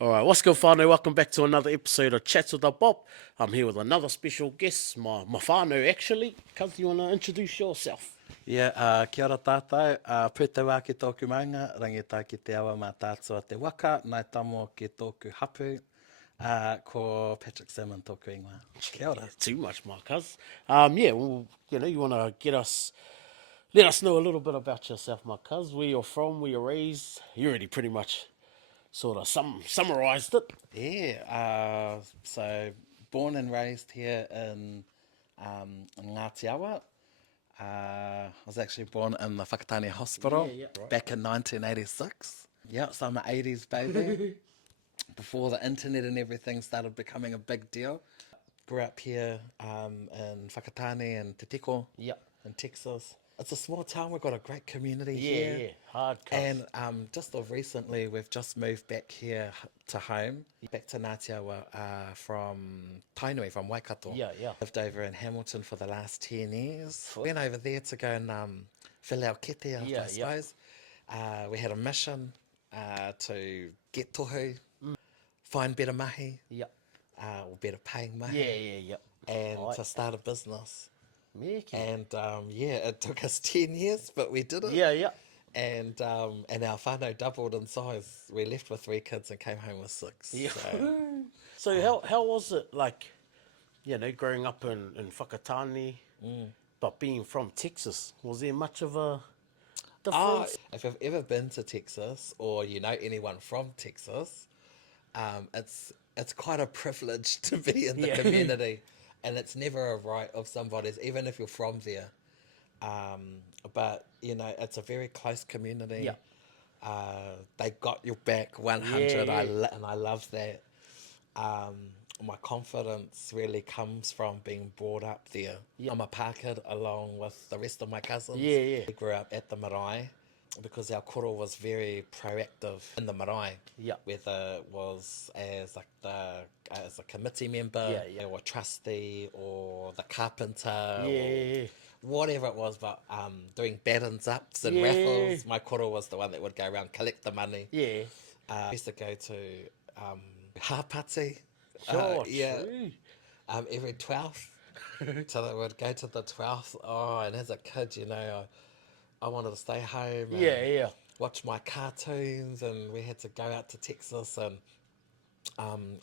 All right, what's good, whānau? Welcome back to another episode of Chats with the Bob. I'm here with another special guest, my whānau actually. Cuz, you want to introduce yourself? Kia ora tātou, pūtau wā ki tōku maunga, rangita ki te awa mā tātua te waka, nai tamo ki tōku hapu, ko Patrick Salmon tōku ingoa. Kia ora. Too much, my cuz. Well, you want to let us know a little bit about yourself, my cuz. Where you're from, where you're raised. You already pretty much sort of summarised it. So born and raised here in Ngāti Awa. I was actually born in the Whakatane Hospital back in 1986. Yeah, so I'm an 80s baby. Before the internet and everything started becoming a big deal. Grew up here in Whakatane and Te Tiko in Texas. It's a small town, we've got a great community here. Yeah, hard cuz. And just of recently, we've just moved back here to home, back to Ngāti Awa from Tainui, from Waikato. Lived over in Hamilton for the last 10 years. Went over there to go and fill our kete up, I suppose. We had a mission to get tohu, find better mahi, or better paying mahi, and to start a business. And it took us 10 years, but we did it. And our whānau doubled in size. We left with 3 kids and came home with 6. So how was it, like, growing up in Whakatane, but being from Texas? Was there much of a difference? If you've ever been to Texas, or you know anyone from Texas, it's quite a privilege to be in the community. And it's never a right of somebody's, even if you're from there. But, it's a very close community. They got your back 100, and I love that. My confidence really comes from being brought up there. I'm a Pākid along with the rest of my cousins. We grew up at the marae because our koro was very proactive in the marae. Whether it was as a committee member or a trustee or the carpenter or whatever it was, but doing battens ups and raffles. My koro was the one that would go around, collect the money. I used to go to hāpati. Every 12th. So they would go to the 12th. Oh, and as a kid, I wanted to stay home and watch my cartoons, and we had to go out to Texas and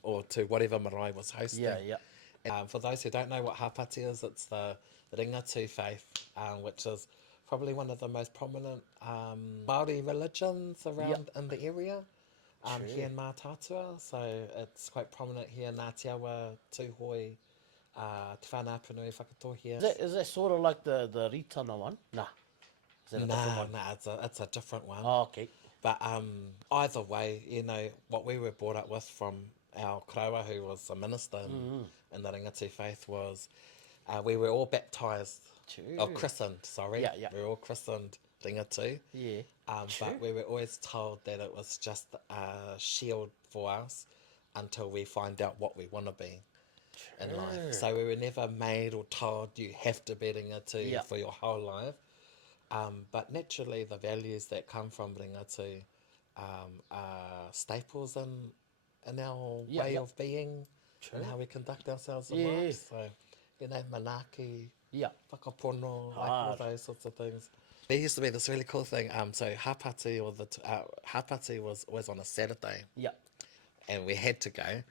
or to whatever marae was hosting. For those who don't know what hapati is, it's the Ringatu faith, which is probably one of the most prominent Māori religions around in the area. Here in Mātātua, so it's quite prominent here in Ngāti Awa, Tūhoi, Te Whanāpunui, Whakatohia. Is that sort of like the Ritana one? Nah. Is that a different one? Nah, it's a different one. Oh, okay. But either way, what we were brought up with from our karawa, who was a minister in the Ringatu faith, was we were all baptised, or christened, sorry. We were all christened Ringatu. But we were always told that it was just a shield for us until we find out what we want to be in life. So we were never made or told you have to be Ringatu for your whole life. But naturally, the values that come from Ringatu are staples in our way of being and how we conduct ourselves in life. So, manaki, whakapono, like all those sorts of things. There used to be this really cool thing. So hapati hapati was always on a Saturday. And we had to go.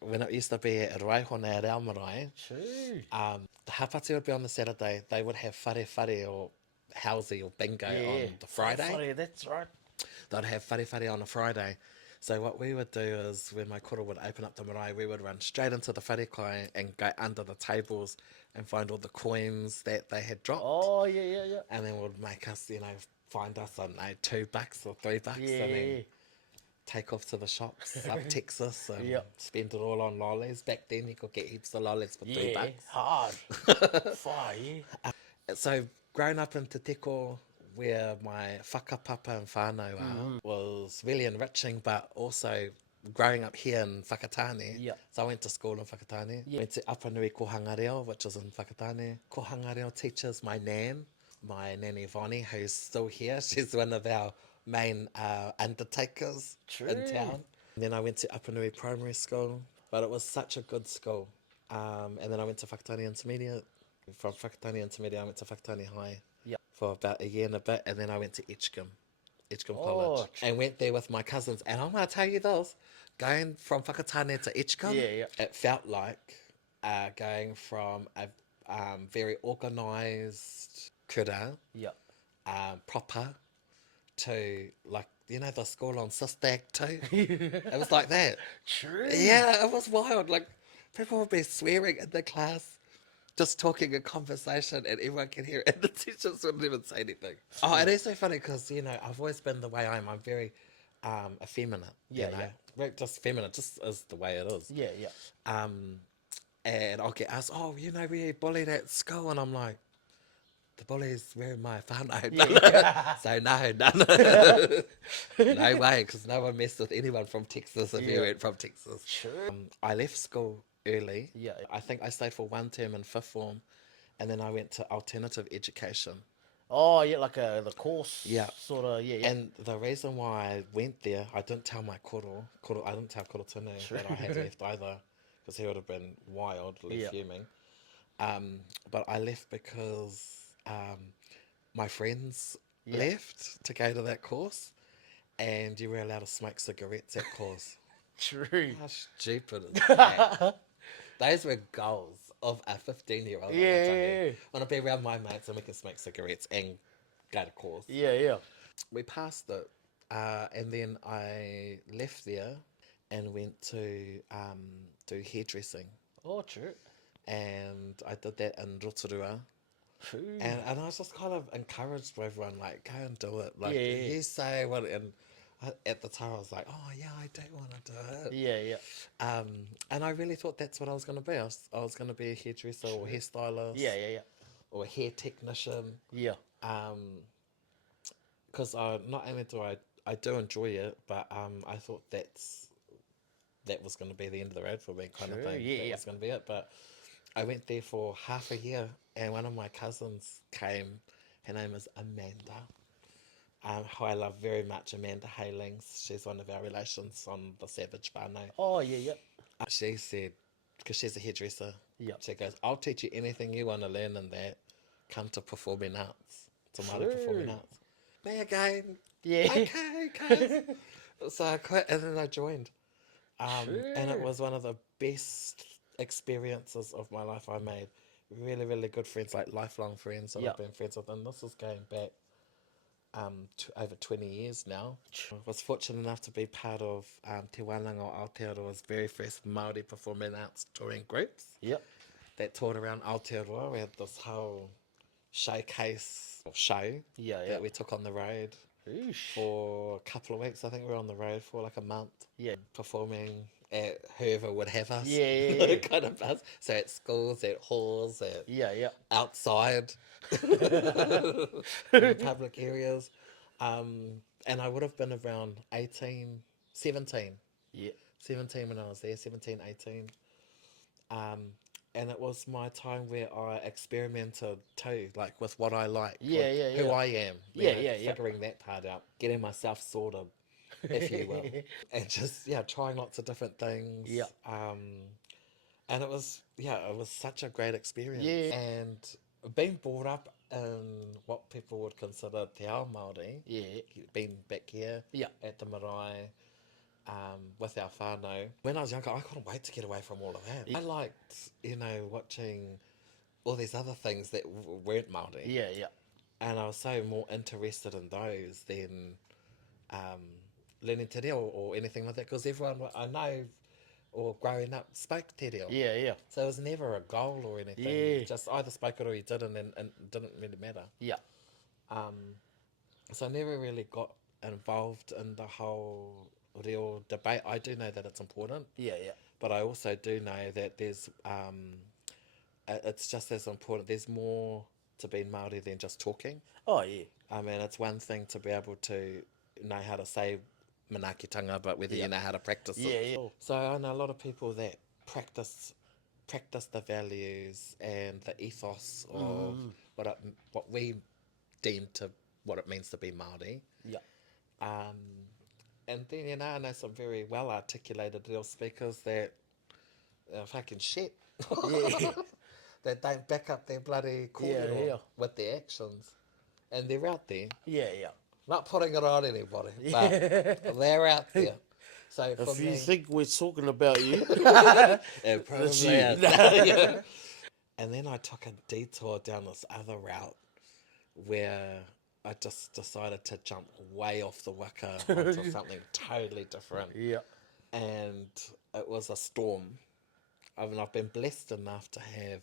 When it used to be at Raihona at our marae, the hapati would be on the Saturday. They would have whare or housey or bingo on the Friday. Whare, that's right. They'd have whare on a Friday. So what we would do is, when my koro would open up the marae, we would run straight into the wharekai and go under the tables and find all the coins that they had dropped. And then would make us, find us, I don't know, $2 or $3 and then take off to the shops up Texas and spend it all on lollies. Back then you could get heaps of lollies for $3. Hard. Fire, So growing up in Te Tiko, where my whakapapa and whānau was really enriching, but also growing up here in Whakatane. So I went to school in Whakatane. Went to Apanui ko Hangareo, which is in Whakatane. Ko Hangareo teaches my nanny Vonnie, who's still here. She's one of our main undertakers in True. town. And then I went to Upanui Primary School, but it was such a good school. And then I went to Whakatane Intermediate. From Whakatane Intermediate, I went to Whakatane High Yeah. for about a year and a bit, and then I went to Edgecombe Oh, College, and went there with my cousins. And I'm going to tell you this, going from Whakatane to Edgecombe, yeah, yeah. it felt like going from a very organised kura, Yeah. proper, to like, you know, the school on Sistag too. It was like that. True. Yeah, it was wild. Like, people would be swearing in the class, just talking a conversation, and everyone can hear it, and the teachers wouldn't even say anything. Oh, and it's so funny because, you know, I've always been the way I am. I'm very effeminate, Yeah, you know. yeah. Well, just feminine, just is the way it is. Yeah, yeah. And I'll get asked, oh, you know, we bullied at school, and I'm like, the bullies were my whānau. Yeah. So no way, because no one messed with anyone from Texas if you Yeah. went from Texas. True. I left school early. Yeah. I think I stayed for one term in fifth form, and then I went to alternative education. Oh, yeah, like the course. Yeah. Sort of, yeah, yeah. And the reason why I went there, I didn't tell my I didn't tell koro tunu that I had left either, because he would have been wildly Yeah. fuming. But I left because my friends left to go to that course, and you were allowed to smoke cigarettes at course. True. How stupid is that? Those were goals of a 15-year-old. Yeah. Want to be around my mates and we can smoke cigarettes and go to course. Yeah, yeah. We passed it, and then I left there and went to do hairdressing. Oh, true. And I did that in Rotorua. True. And I was just kind of encouraged by everyone, like, go and do it. Like, Yeah, yeah. you say what, and at the time I was like, oh, yeah, I do want to do it. Yeah, yeah. And I really thought that's what I was going to be. I was going to be a hairdresser or hairstylist. Yeah, yeah, yeah. Or a hair technician. Yeah. Because not only do I do enjoy it, but I thought that was going to be the end of the road for me, kind of thing. Yeah, that yeah. was going to be it. But I went there for half a year, and one of my cousins came. Her name is Amanda. Who I love very much, Amanda Halings. She's one of our relations on the Savage Whānau. Oh, yeah, yeah. She said, because she's a hairdresser, Yeah. she goes, I'll teach you anything you want to learn in that. Come to performing arts, to Māori performing arts. Me again. Yeah. Okay, guys. So I quit, and then I joined. And it was one of the best experiences of my life I made. Really, really good friends, like lifelong friends that I've been friends with. And this is going back over 20 years now. I was fortunate enough to be part of Te Wānanga o Aotearoa's very first Māori performing arts touring groups. Yep. That toured around Aotearoa. We had this whole showcase or show that we took on the road. Oosh. For a couple of weeks. I think we were on the road for like a month. Yeah. Performing at whoever would have us. Yeah. Kind of buzz. So at schools, at halls, at Yeah. outside, in public areas. And I would have been around 17. Yeah. 17 when I was there, 17, 18. And it was my time where I experimented too, like with what I like, who I am, figuring that part out, getting myself sorted, if you will, and just trying lots of different things. Yeah. And it was such a great experience. Yeah. And being brought up in what people would consider te ao Māori, being back here at the marae, with our whānau. When I was younger, I couldn't wait to get away from all of that. I liked, watching all these other things that weren't Māori. Yeah. And I was so more interested in those than learning te reo or anything like that, because everyone I know or growing up spoke te reo. Yeah. So it was never a goal or anything. Yeah. Just either spoke it or you didn't, and it didn't really matter. Yeah. So I never really got involved in the whole reo debate. I do know that it's important. Yeah. But I also do know that there's it's just as important. There's more to being Māori than just talking. Oh, yeah. I mean, it's one thing to be able to know how to say manaakitanga, but whether you know how to practice it. Yeah. So I know a lot of people that practice the values and the ethos of what we deem to what it means to be Māori. Yeah. And then, I know some very well articulated real speakers that are fucking shit. Yeah. That don't back up their bloody Yeah, kōrero yeah. with their actions. And they're out there. Yeah, yeah. Not putting it on anybody, but Yeah. they're out there. So for If you me, think we're talking about you, it that's probably you. is. Yeah. And then I took a detour down this other route where I just decided to jump way off the wicker onto something totally different. Yeah. And it was a storm. I mean, I've been blessed enough to have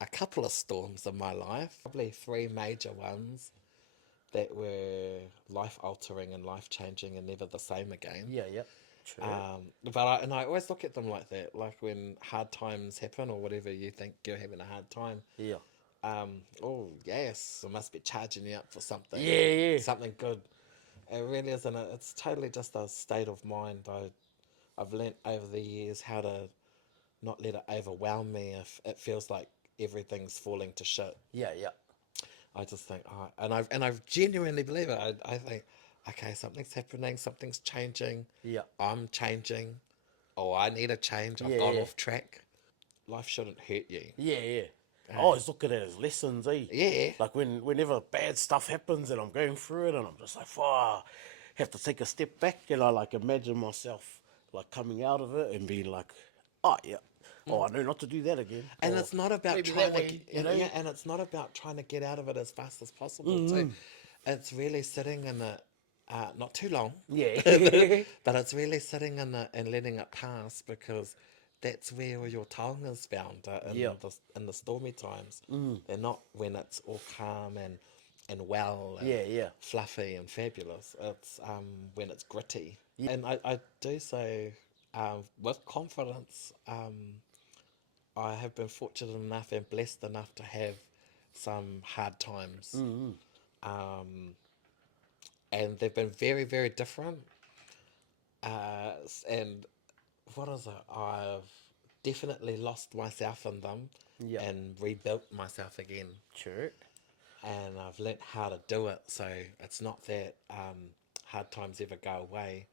a couple of storms in my life, probably three major ones that were life altering and life changing and never the same again. Yeah, yeah. True. But I always look at them like that, like when hard times happen or whatever, you think you're having a hard time. Yeah. Oh yes, I must be charging you up for something. Yeah, yeah. Something good. It really isn't. It's totally just a state of mind. I've learnt over the years how to not let it overwhelm me if it feels like everything's falling to shit. Yeah, yeah. I just think, and I genuinely believe it. I think, okay, something's happening, something's changing. Yeah. I'm changing. Oh, I need a change. I've Yeah, gone yeah. off track. Life shouldn't hurt you. Yeah, yeah. I always look at it as lessons, eh? Yeah. Like whenever bad stuff happens and I'm going through it and I'm just like, oh, have to take a step back and I like imagine myself like coming out of it and being like, oh yeah, oh I know not to do that again. And Or it's not about maybe trying that to, way, you know? yeah, and it's not about trying to get out of it as fast as possible too. It's really sitting in it, not too long. Yeah. But it's really sitting in it and letting it pass because that's where your tongue is found Yeah. in the stormy times. They're not when it's all calm and well and Yeah, yeah. fluffy and fabulous. It's when it's gritty. And I do say with confidence, I have been fortunate enough and blessed enough to have some hard times. And they've been very, very different. And what is it? I've definitely lost myself in them Yeah. and rebuilt myself again. Sure. And I've learnt how to do it. So it's not that hard times ever go away.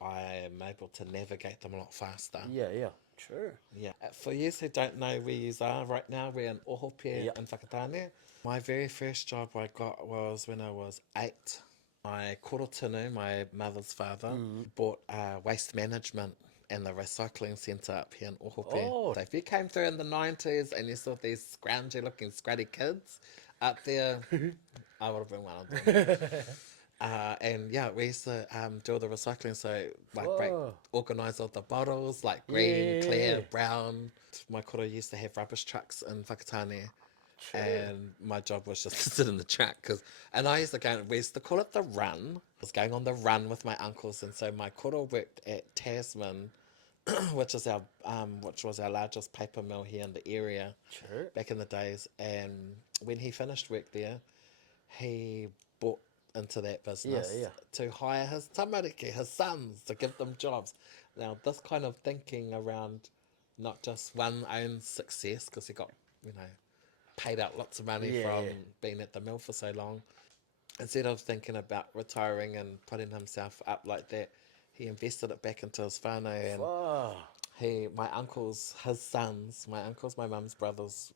I am able to navigate them a lot faster. Yeah, yeah. True. Yeah. For you who don't know where you are right now, we're in Ohope in Whakatane. My very first job I got was when I was 8. My koro tunu, my mother's father, bought waste management and the recycling centre up here in Ohope. Oh. So if you came through in the 90s and you saw these scroungy looking scrutty kids up there, I would have been one of them. And yeah, we used to do all the recycling, so like organise all the bottles, like green, clear, brown. My koro used to have rubbish trucks in Whakatane, and my job was just to sit in the truck. And I used to go, we used to call it the run. I was going on the run with my uncles, and so my koro worked at Tasman, which was our largest paper mill here in the area back in the days. And when he finished work there, he bought into that business to hire his tamariki, his sons, to give them jobs. Now, this kind of thinking around not just one own success, because he got, paid out lots of money from being at the mill for so long. Instead of thinking about retiring and putting himself up like that, he invested it back into his whānau. And my uncles, his sons, my mum's brothers,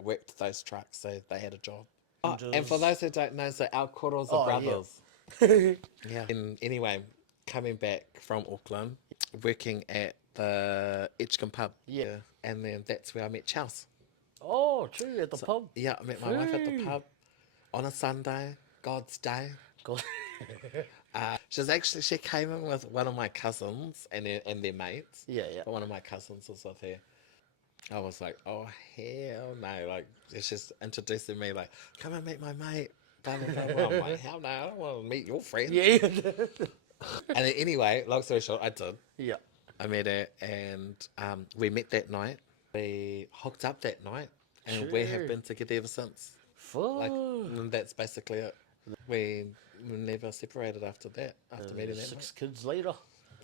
worked those trucks, so they had a job. And for those who don't know, so our koros are brothers. Yeah. And anyway, coming back from Auckland, working at the Edgecombe pub. Yeah. And then that's where I met Charles. Oh, true, at the pub. Yeah, I met my wife at the pub on a Sunday, God's day. God. She came in with one of my cousins and their mates. Yeah, yeah. But one of my cousins was with her. I was like, oh, hell no. Like, it's just introducing me, like, come and meet my mate. Blah, blah, blah, blah. I'm like, hell no, I don't want to meet your friends. Yeah. And then anyway, long story short, I did. Yeah. I met her and we met that night. We hooked up that night and we have been together ever since. Fuck. And that's basically it. We never separated after that, after meeting that 6 kids later.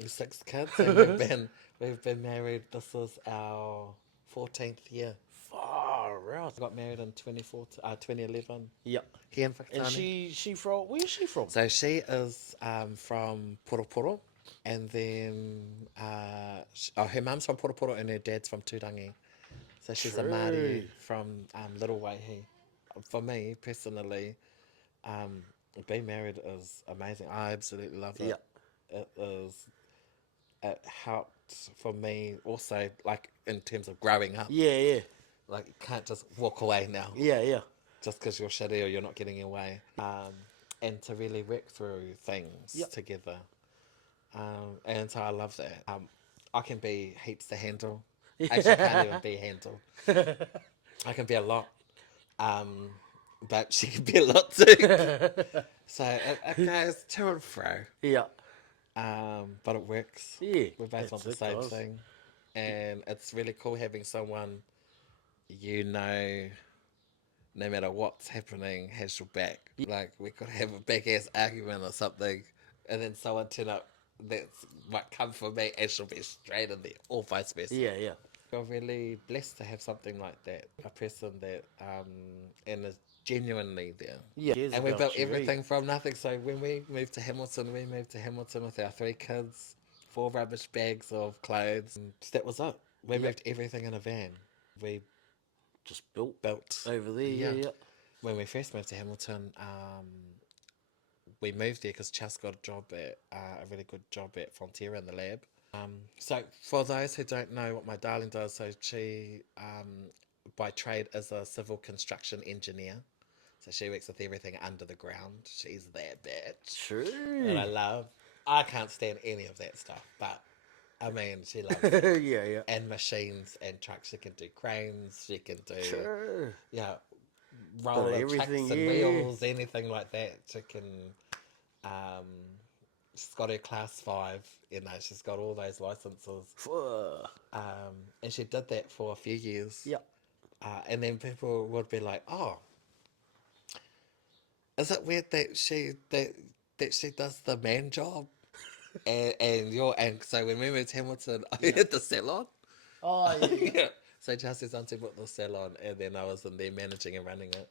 6 kids, and we've been married. This is our 14th year. Far Right. I got married in 2011 Yep. here in And Whakatane. she from, where's she from? So she is from Poroporo, and then her mum's from Poroporo and her dad's from Turangi. So she's a True. Māori from Little Waihi. For me, personally, being married is amazing. I absolutely love it. Yep. It helped for me also, like, in terms of growing up. Yeah, yeah. Like, you can't just walk away now. Yeah, yeah. Just because you're shitty or you're not getting your way. And to really work through things Yep. together. And so I love that. I can be heaps to handle. Actually, I can't even be handled. I can be a lot. But she can be a lot too. So it goes to and fro. Yeah. But it works. Yeah. We're both on That's the it, same guys. thing. And it's really cool having someone you know, no matter what's happening, has your back. Like, we could have a big ass argument or something, and then someone turn up that's might come for me and she'll be straight in there, or vice versa. Yeah, yeah. I'm really blessed to have something like that. A person that and is genuinely there. Yeah. And we built everything from nothing. So when we moved to Hamilton, with our 3 kids, 4 rubbish bags of clothes. And that was it. We moved everything in a van. We Just built built over there. Yeah, yeah. When we first moved to Hamilton, we moved there because Chas got a really good job at Frontier in the lab. So for those who don't know what my darling does, so she by trade is a civil construction engineer. So she works with everything under the ground. She's that bitch. True. And I can't stand any of that stuff, but I mean, she loves it. Yeah, yeah. And machines and trucks. She can do cranes. She can do True. roller everything, tracks and yeah. wheels, anything like that. She can. She's got her class 5. You know, she's got all those licenses. And she did that for a few years. Yeah. And then people would be like, "Oh, is it weird that she does the man job?" and so when we moved to Hamilton, I had the salon. Oh, yeah. Yeah. So Chelsea's auntie put the salon, and then I was in there managing and running it.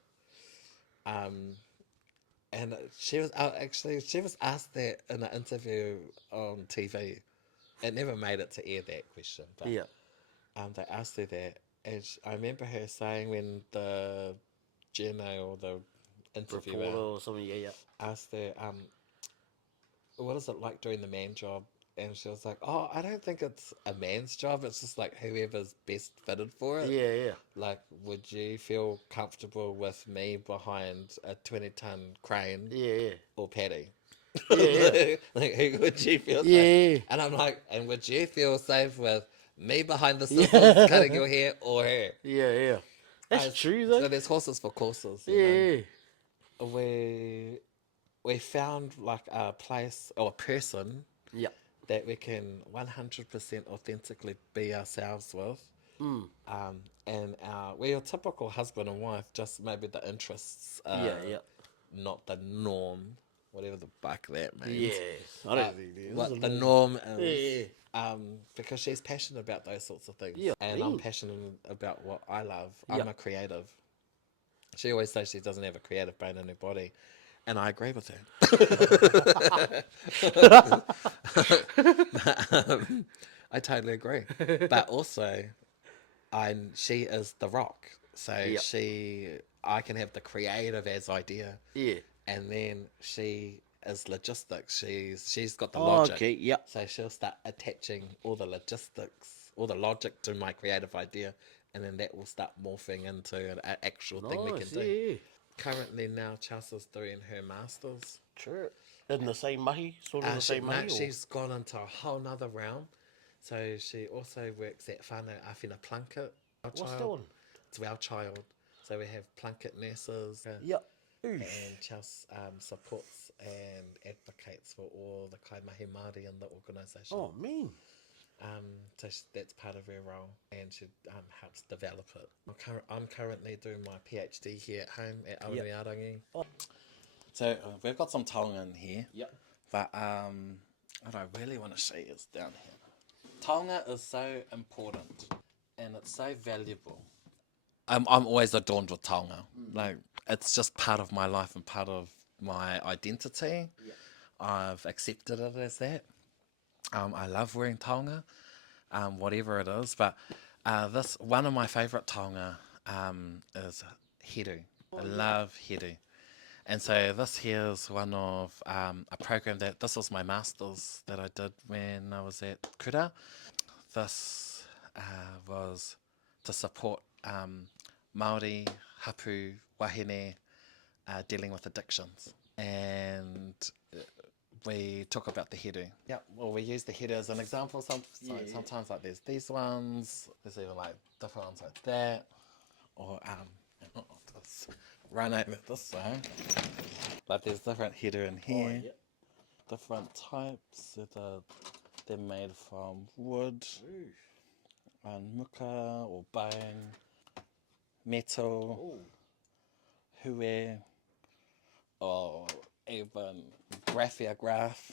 And she was asked that in an interview on TV. It never made it to air, that question, but Yeah. they asked her that, and I remember her saying when the journal or the interviewer Reporter or something. Yeah, yeah. asked her, what is it like doing the man job? And she was like, "Oh, I don't think it's a man's job. It's just like whoever's best fitted for it. Yeah, yeah. Like, would you feel comfortable with me behind a 20-ton crane Yeah, yeah. or Paddy? Yeah, yeah. Like, who would you feel Yeah. safe? And I'm like, and would you feel safe with me behind the scissors cutting your hair or her? Yeah, yeah. That's true, though. So there's horses for courses. Yeah. We found like a place or a person Yeah. that we can 100% authentically be ourselves with. And we're your typical husband and wife, just maybe the interests are Yeah. not the norm, whatever the fuck that means. Yeah. I don't think it is. What the norm is. Yeah. Because she's passionate about those sorts of things. Yeah, And I'm passionate about what I love. I'm a creative. She always says she doesn't have a creative brain in her body. And I agree with her. I totally agree. But also, she is the rock. So I can have the creative as idea. Yeah. And then she is logistics. She's got the logic. Okay, yep. So she'll start attaching all the logistics, all the logic to my creative idea. And then that will start morphing into an actual thing we can do. Yeah. Currently now, Chelsea's doing her masters. True. In the same mahi? Sort of the same mahi? She's gone into a whole nother realm. So she also works at Whānau Awhina Plunkett. What's that one? It's our child. So we have Plunkett nurses. Yep. And Chelsea supports and advocates for all the kaimahi Māori in the organisation. Oh, man. So that's part of her role, and she helps develop it. I'm currently doing my PhD here at home at Aotearangi. Oh. So we've got some taonga in here. Yep. But what I really want to show you is down here. Taonga is so important, and it's so valuable. I'm always adorned with taonga. Like, it's just part of my life and part of my identity. Yeah. I've accepted it as that. I love wearing taonga, whatever it is. But this one of my favourite taonga is heru. I love heru. And so this here is one of a program that this was my masters that I did when I was at Kura. This was to support Maori, hapu, wahine dealing with addictions. And we talk about the heru. Yeah, well, we use the heru as an example. Sometimes like there's these ones, there's even like different ones like that, or just run over this way. Like there's different heru in here, Yeah. different types that they're made from wood Ooh. and muka or bone, metal, Oh. hue, or even graphia graph.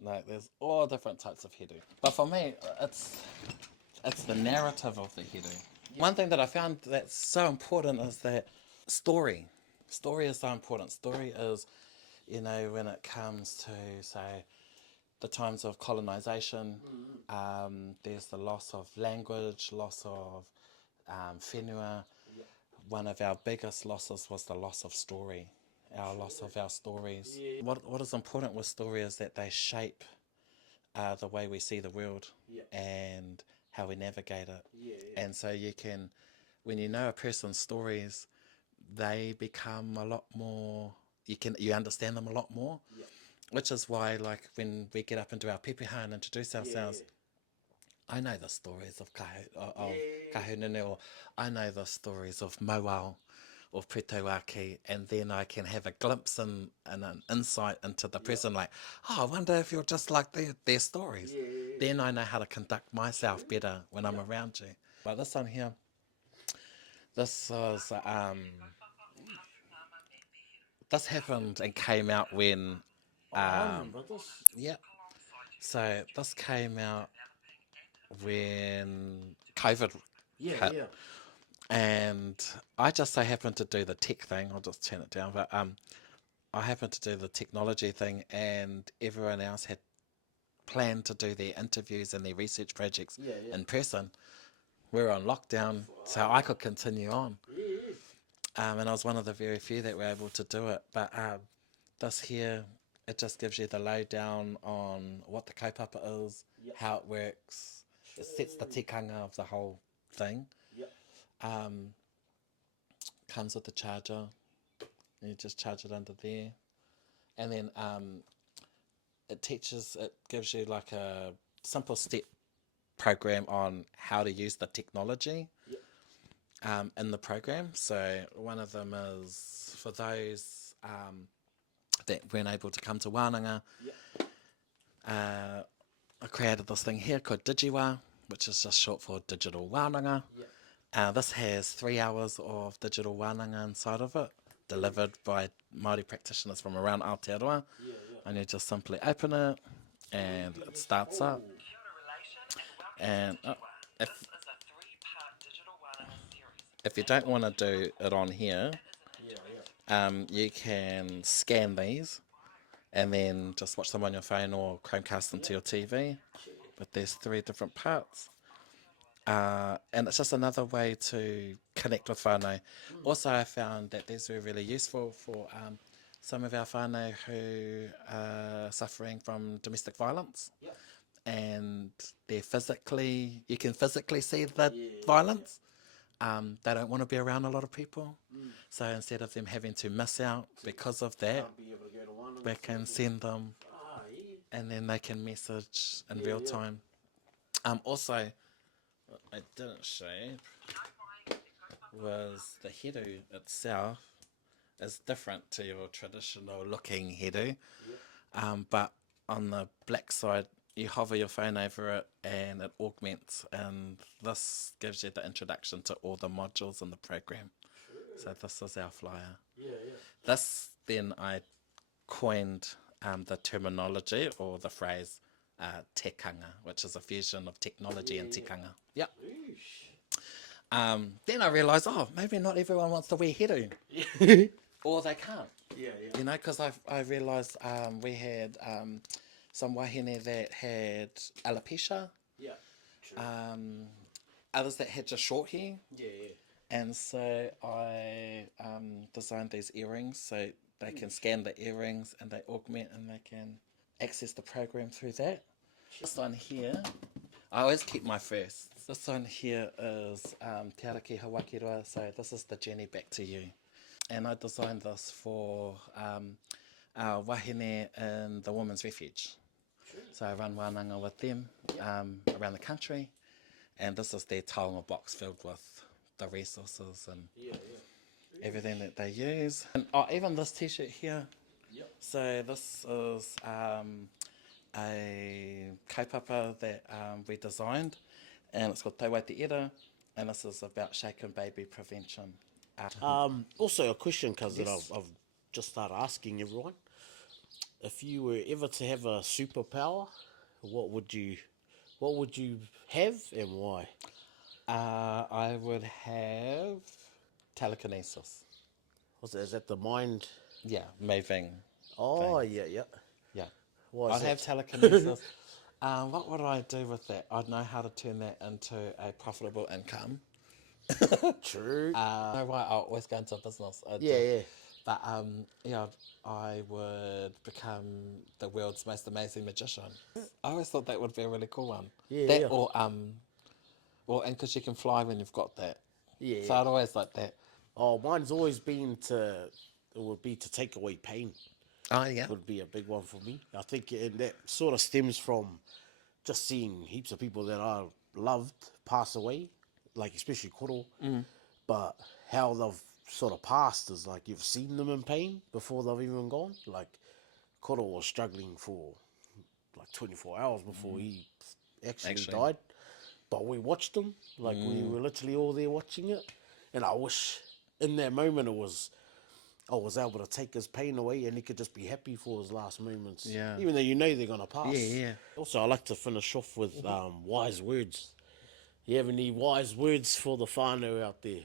Like there's all different types of heru. But for me, it's the narrative of the heru. One thing that I found that's so important is that story. Story is so important. Story is, when it comes to, say, the times of colonization, there's the loss of language, loss of whenua. Yeah. One of our biggest losses was the loss of story, our loss of our stories. Yeah. What is important with story is that they shape the way we see the world Yeah. and how we navigate it. Yeah. And so you can, when you know a person's stories, they become a lot more. You understand them a lot more. Yeah. Which is why, like, when we get up into our pepeha and introduce ourselves, Yeah. I know the stories of Yeah. Kahununu, or I know the stories of Mauao or Pretowaki, and then I can have a glimpse and an insight into the person, like, oh, I wonder if you're just like their stories. Yeah. Then I know how to conduct myself better when I'm around you. But this one here, this was, this happened and came out when, Oh, I remember this. yeah, so this came out when COVID Yeah. hit. Yeah. And I just so happened to do the tech thing. I'll just turn it down. But I happened to do the technology thing, and everyone else had planned to do their interviews and their research projects Yeah. Yeah. in person. We were on lockdown, so I could continue on. Yeah. And I was one of the very few that were able to do it. But this here, it just gives you the lowdown on what the kaupapa is, Yeah. how it works. It sets the tikanga of the whole thing. Yeah. Um, Comes with the charger. And you just charge it under there. And then it gives you like a simple step program on how to use the technology in the program. So one of them is for those that weren't able to come to Wānanga. Yeah. I created this thing here called Digiwa, which is just short for Digital Wānanga. Yeah. This has 3 hours of digital wānanga inside of it, delivered by Māori practitioners from around Aotearoa. Yeah. And you just simply open it, and it starts up. And if if you don't want to do it on here, you can scan these and then just watch them on your phone or Chromecast them to your TV. But there's 3 different parts. And it's just another way to connect with whānau. Also, I found that these were really useful for some of our whānau who are suffering from domestic violence. Yeah. And you can physically see the violence. They don't want to be around a lot of people. So instead of them having to miss out because of that, we can send them and then they can message in real time. Also, what I didn't show was the heru itself is different to your traditional looking heru. But on the black side, you hover your phone over it and it augments, and this gives you the introduction to all the modules in the program. So this is our flyer. This then I coined the terminology or the phrase tekanga, which is a fusion of technology and tikanga. Yep. Then I realised, oh, maybe not everyone wants to wear heru, or they can't. Yeah, You know, because I realised we had some wahine that had alopecia, yeah. True. others that had just short hair. Yeah, yeah. And so I designed these earrings so they can scan the earrings and they augment and they can access the program through that. This one here, I always keep my first. This one here is Te Araki Hawakiroa, so this is the journey back to you. And I designed this for our wahine in the Women's Refuge. So I run wānanga with them around the country, and this is their taonga box filled with the resources and everything that they use. And even this t-shirt here. Yep. So this is a kaupapa that we designed, and it's called Tauai Te Era, and this is about shaken baby prevention. Also, a question, cuz that Yes. I've just started asking everyone: if you were ever to have a superpower, what would you have and why? I would have telekinesis. Is that the mind? Yeah, moving. Oh, Thing. yeah. Yeah. Why is I'd have that? telekinesis. What would I do with that? I'd know how to turn that into a profitable income. True. No, why I always go into business. I Yeah, do. yeah. But yeah, I would become the world's most amazing magician. I always thought that would be a really cool one. Yeah, That yeah. or well, and because you can fly when you've got that. Yeah, So yeah. I'd always like that. Oh, mine's always been it would be to take away pain. Oh yeah. Would be a big one for me. I think and that sort of stems from just seeing heaps of people that I loved pass away, like especially koro. But how they've sort of passed is like you've seen them in pain before they've even gone. Like koro was struggling for like 24 hours before he actually died. But we watched him, like we were literally all there watching it. And I wish in that moment I was able to take his pain away and he could just be happy for his last moments. Yeah. Even though you know they're going to pass. Yeah, yeah. Also, I like to finish off with wise words. You have any wise words for the whānau out there?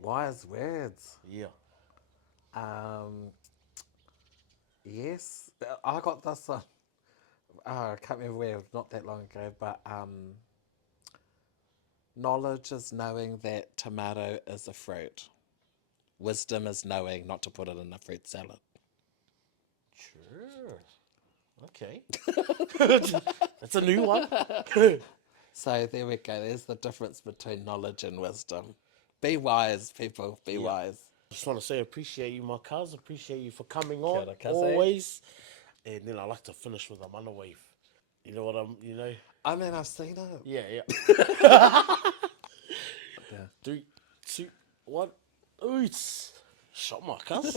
Wise words. Yeah. Yes, I got this. I can't remember where, not that long ago, but knowledge is knowing that tomato is a fruit. Wisdom is knowing not to put it in a fruit salad. Sure. Okay. That's a new one. So there we go. There's the difference between knowledge and wisdom. Be wise, people. Be wise. Just want to say appreciate you, my cuz. Appreciate you for coming Kia on ora, Cuzzy. always. And then I like to finish with a mana wave. You know what you know? I mean, I've seen it. Yeah, yeah. Yeah. 3, 2, 1. Ooh, shot my cuz.